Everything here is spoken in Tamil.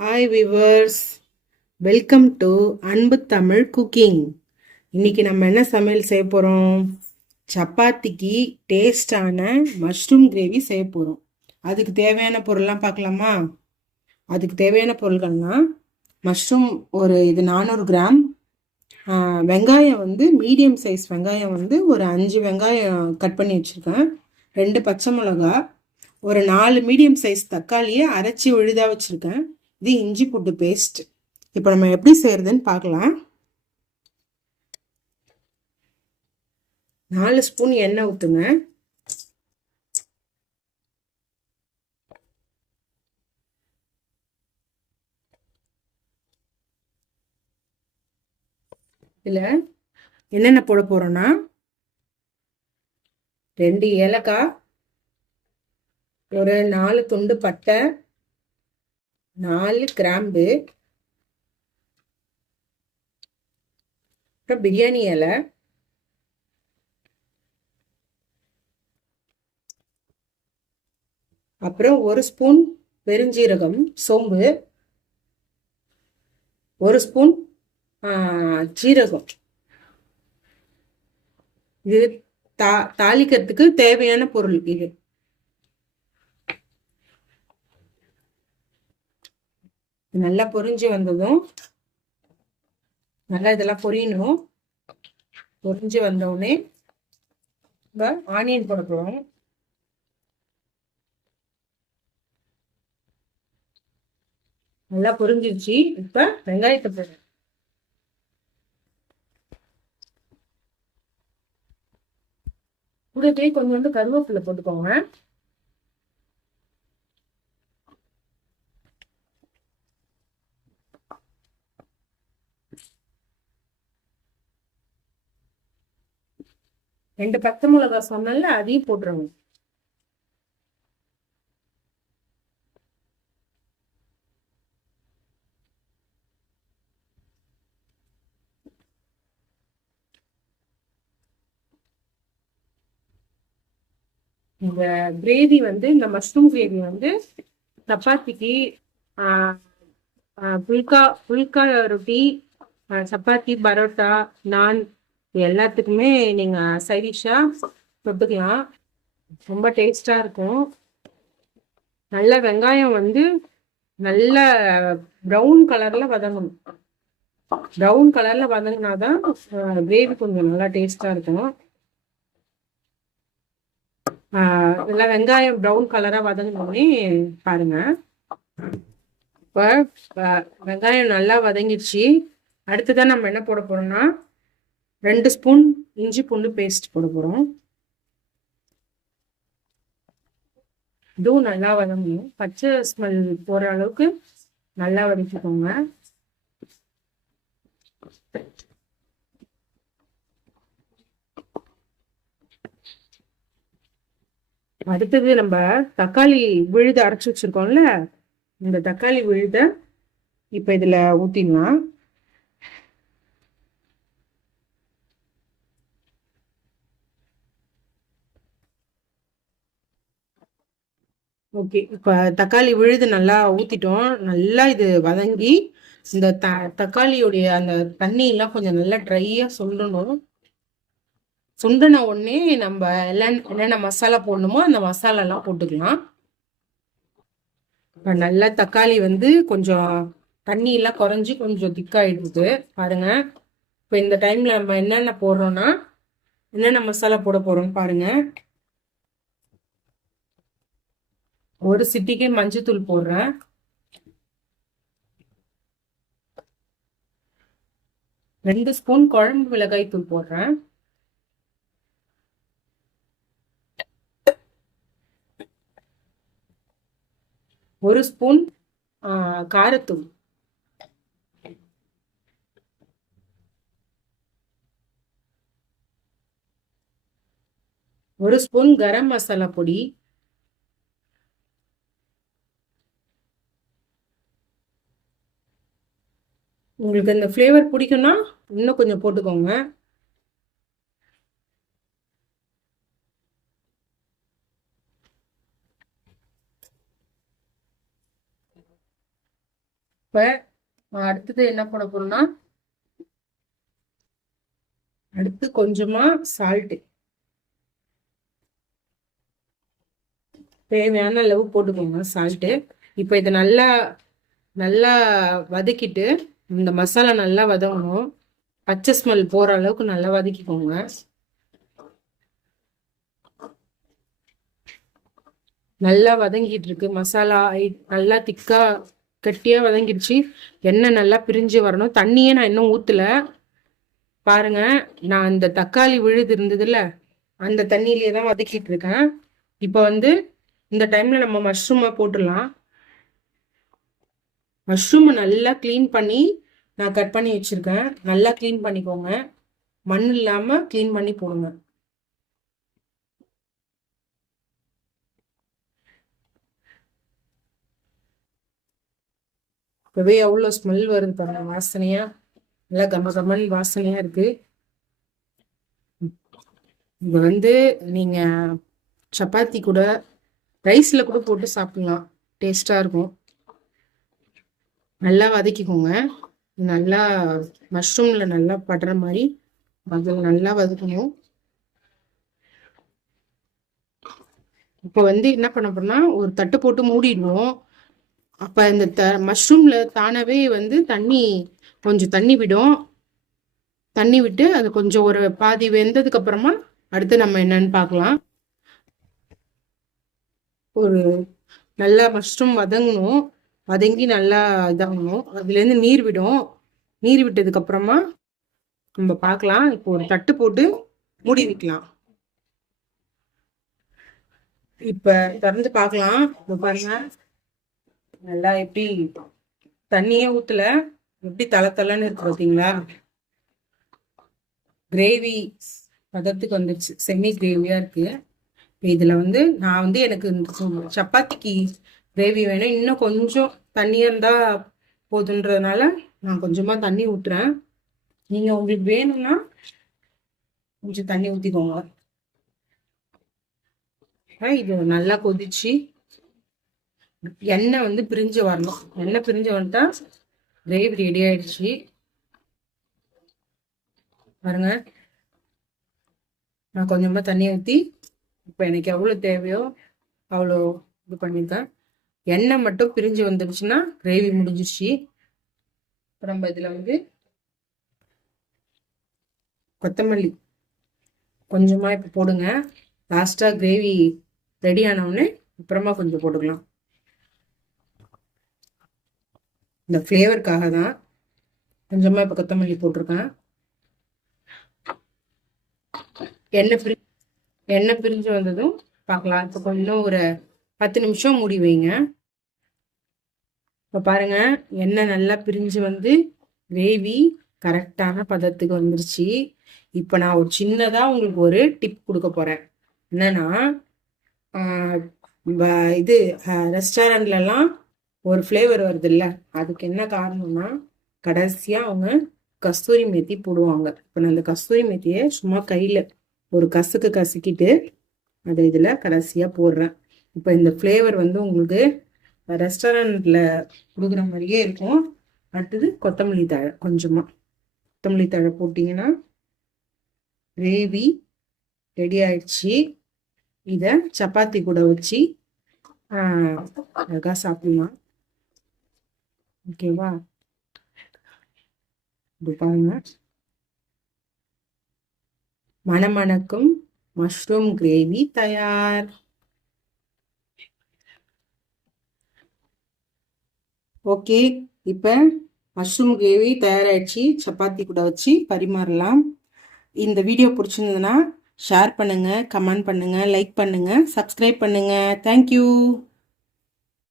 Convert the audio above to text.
ஹாய் விவர்ஸ், வெல்கம் டு அன்பு தமிழ் குக்கிங். இன்னைக்கு நம்ம என்ன சமையல் செய்ய போகிறோம்? சப்பாத்திக்கு டேஸ்டான மஷ்ரூம் கிரேவி செய்ய போகிறோம். அதுக்கு தேவையான பொருள்லாம் பார்க்கலாமா? அதுக்கு தேவையான பொருள்கள்னால் மஷ்ரூம் இது 400 கிராம், வெங்காயம் மீடியம் சைஸ் வெங்காயம் ஒரு 5 வெங்காயம் கட் பண்ணி வச்சுருக்கேன், 2 பச்சை மிளகா, ஒரு 4 மீடியம் சைஸ் தக்காளியை அரைச்சி விழுதாக வச்சுருக்கேன். இது இஞ்சி பூண்டு பேஸ்ட். இப்போ நம்ம எப்படி செய்யறதுன்னு பார்க்கலாம். 4 ஸ்பூன் எண்ணெய் ஊற்றுங்க. இதில் என்னென்ன போட போகிறோன்னா 2 ஏலக்காய், ஒரு 4 துண்டு பட்டை, 4 கிராம்பு, அப்புறம் பிரியாணி இலை, அப்புறம் 1 ஸ்பூன் பெருஞ்சீரகம் சோம்பு, 1 ஸ்பூன் ஜீரகம். இது தாளிக்கிறதுக்கு தேவையான பொருள். இது நல்லா பொரிஞ்சு வந்ததும் நல்லா இதெல்லாம் பொரியணும். பொரிஞ்சு வந்தோடனே இப்போ ஆனியன் போட போகிறோம். நல்லா பொரிஞ்சிருச்சு. இப்போ வெங்காயத்தை போடுறோம். கூடவே கொஞ்சோண்டு கருவேப்பிலை போட்டுக்கோங்க. ரெண்டு பச்சை மிளகா சொன்னல, அதையும் போட்டுருங்க. இந்த கிரேவி இந்த மஷ்ரூம் கிரேவி சப்பாத்திக்கு, புல்கா புல்கா ரொட்டி, சப்பாத்தி, பரோட்டா, நான் எல்லாத்துக்குமே நீங்கள் சைடிஷாக தொட்டுக்கலாம். ரொம்ப டேஸ்டாக இருக்கும். நல்ல வெங்காயம் நல்ல ப்ரௌன் கலரில் வதங்கணும். ப்ரௌன் கலரில் வதங்கினாதான் கிரேவி கொஞ்சம் நல்லா டேஸ்டாக இருக்கும். இதெல்லாம் வெங்காயம் ப்ரௌன் கலராக வதங்கினோடனே பாருங்கள். இப்போ வெங்காயம் நல்லா வதங்கிடுச்சு. அடுத்ததான் நம்ம என்ன போட போகிறோம்னா 2 ஸ்பூன் இஞ்சி பூண்டு பேஸ்ட் போட போகிறோம். இதுவும் நல்லா வதங்கணும். பச்சை ஸ்மெல் போகிற அளவுக்கு நல்லா வதக்கிக்கோங்க. அடுத்தது நம்ம தக்காளி விழுத அரைச்சி வச்சிருக்கோம்ல, இந்த தக்காளி விழுத இப்போ இதில் ஊற்றிடலாம். ஓகே, இப்போ தக்காளி விழுது நல்லா ஊற்றிட்டோம். நல்லா இது வதங்கி இந்த தக்காளியுடைய அந்த தண்ணியெல்லாம் கொஞ்சம் நல்லா ட்ரையாக சுண்டணும். சுண்டின உடனே நம்ம என்னென்ன மசாலா போடணுமோ அந்த மசாலாலாம் போட்டுக்கலாம். இப்போ நல்லா தக்காளி கொஞ்சம் தண்ணியெல்லாம் குறைஞ்சி கொஞ்சம் திக்காயிடுது பாருங்க. இப்போ இந்த டைமில் நம்ம என்னென்ன போடுறோன்னா, என்னென்ன மசாலா போட போகிறோம் பாருங்க. ஒரு சிட்டிக்கு மஞ்சத்தூள் போடுறேன். 2 ஸ்பூன் குழம்பு மிளகாய் தூள் போடுறேன். 1 ஸ்பூன் காரத்தூள். 1 ஸ்பூன் கரம் மசாலா பொடி. உங்களுக்கு இந்த ஃப்ளேவர் பிடிக்கும்னா இன்னும் கொஞ்சம் போட்டுக்கோங்க. இப்போ அடுத்தது என்ன பண்ண போறோம்னா, அடுத்து கொஞ்சமா சால்ட்டு தேவையான அளவு போட்டுக்கோங்க சால்ட்டு. இப்போ இதை நல்லா நல்லா வதக்கிட்டு, இந்த மசாலா நல்லா வதங்கணும், பச்சை ஸ்மெல் போற அளவுக்கு நல்லா வதக்கிக்கோங்க. நல்லா வதங்கிட்டு இருக்கு மசாலா, நல்லா திக்கா கட்டியா வதங்கிடுச்சு. எண்ணெய் நல்லா பிரிஞ்சு வரணும். தண்ணியே நான் இன்னும் ஊத்துல. பாருங்க, நான் இந்த தக்காளி விழுது இருந்ததுல அந்த தண்ணியிலே தான் வதக்கிட்டு இருக்கேன். இப்போ வந்து இந்த டைம்ல நம்ம மஷ்ரூமை போட்டுடலாம். மஷ்ரூமை நல்லா க்ளீன் பண்ணி நான் கட் பண்ணி வச்சிருக்கேன். நல்லா க்ளீன் பண்ணிக்கோங்க, மண் இல்லாம க்ளீன் பண்ணி போடுங்க. இப்பவே எவ்வளோ ஸ்மெல் வருது பாருங்க, வாசனையா, நல்லா கம கமல் வாசனையா இருக்கு. இது வந்து நீங்க சப்பாத்தி கூட ரைஸ்ல கூட போட்டு சாப்பிடலாம், டேஸ்டா இருக்கும். நல்லா வதக்கிக்கோங்க. நல்லா மஷ்ரூம்ல நல்லா படுற மாதிரி அதில் நல்லா வதக்கணும். இப்போ வந்து என்ன பண்ண போறோம்னா, ஒரு தட்டு போட்டு மூடிடுவோம். அப்ப இந்த மஷ்ரூம்ல தானாவே வந்து கொஞ்சம் தண்ணி விடும். தண்ணி விட்டு அது கொஞ்சம் ஒரு பாதி வெந்ததுக்கு அப்புறமா அடுத்து நம்ம என்னன்னு பார்க்கலாம். ஒரு நல்லா மஷ்ரூம் வதங்கணும், வதங்கி நல்லா இதாகணும். அதுலேருந்து நீர் விடும். நீர் விட்டதுக்கு அப்புறமா நம்ம பார்க்கலாம். இப்போ ஒரு தட்டு போட்டு மூடி வைக்கலாம். இப்ப திறந்து பார்க்கலாம். இப்போ பாருங்க, நல்லா எப்படி தண்ணியே ஊத்துல, எப்படி தளன்னு இருக்கு பார்த்தீங்களா? கிரேவி பதத்துக்கு வந்துடுச்சு, செமி கிரேவியா இருக்கு. இதுல வந்து நான் வந்து எனக்கு சப்பாத்திக்கு கிரேவி வேணும், இன்னும் கொஞ்சம் தண்ணியா இருந்தா போதுன்றதுனால நான் கொஞ்சமா தண்ணி ஊத்துறேன். நீங்க உங்களுக்கு வேணும்னா கொஞ்சம் தண்ணி ஊத்திக்கோங்க. இது நல்லா கொதிச்சு எண்ணெய் வந்து பிரிஞ்சு வரணும். எண்ணெய் பிரிஞ்சு வந்துட்டா கிரேவி ரெடி ஆயிடுச்சு. பாருங்க, நான் கொஞ்சமா தண்ணி ஊற்றி இப்போ எனக்கு எவ்வளோ தேவையோ அவ்வளோ இது பண்ணியிருக்கேன். எண்ணெய் மட்டும் பிரிஞ்சு வந்துடுச்சுன்னா கிரேவி முடிஞ்சிருச்சு. இப்போ நம்ம இதில் வந்து கொத்தமல்லி கொஞ்சமாக இப்போ போடுங்க. லாஸ்ட்டாக கிரேவி ரெடி ஆனவுடனே அப்புறமா கொஞ்சம் போட்டுக்கலாம். இந்த ஃப்ளேவருக்காக தான் கொஞ்சமாக இப்போ கொத்தமல்லி போட்டிருக்கேன். எண்ணெய் பிரிஞ்சு வந்ததும் பார்க்கலாம். இப்போ கொஞ்சம் ஒரு 10 நிமிஷம் மூடி வைங்க. இப்போ பாருங்க, எண்ணெய் நல்லா பிரிஞ்சு வந்து கிரேவி கரெக்டான பதத்துக்கு வந்துருச்சு. இப்போ நான் ஒரு சின்னதாக உங்களுக்கு ஒரு டிப் கொடுக்க போகிறேன். என்னன்னா, இது ரெஸ்டாரண்ட்லலாம் ஒரு ஃப்ளேவர் வருது இல்லை, அதுக்கு என்ன காரணம்னா கடைசியாக அவங்க கஸ்தூரி மேத்தி போடுவாங்க. இப்போ நான் அந்த கஸ்தூரி மேத்தியை சும்மா கையில் ஒரு கசக்கிட்டு அதை இதில் கடைசியாக போடுறேன். இப்போ இந்த ஃப்ளேவர் வந்து உங்களுக்கு ரெஸ்டாரண்ட்டில் கொடுக்குற மாதிரியே இருக்கும். அடுத்தது கொத்தமல்லி தழை, கொஞ்சமாக கொத்தமல்லி தழை போட்டிங்கன்னா கிரேவி ரெடி ஆயிடுச்சு. இதை சப்பாத்தி கூட வச்சு அழகாக சாப்பிடலாம். ஓகேவா? இது பாருங்க, மணமணக்கும் மஷ்ரூம் கிரேவி தயார். ஓகே, இப்போ மஷ்ரூம் கிரேவி தயாராகிடுச்சு. சப்பாத்தி கூட வச்சு பரிமாறலாம். இந்த வீடியோ பிடிச்சிருந்ததுன்னா ஷேர் பண்ணுங்கள், கமெண்ட் பண்ணுங்கள், லைக் பண்ணுங்கள், சப்ஸ்கிரைப் பண்ணுங்கள். தேங்க்யூ.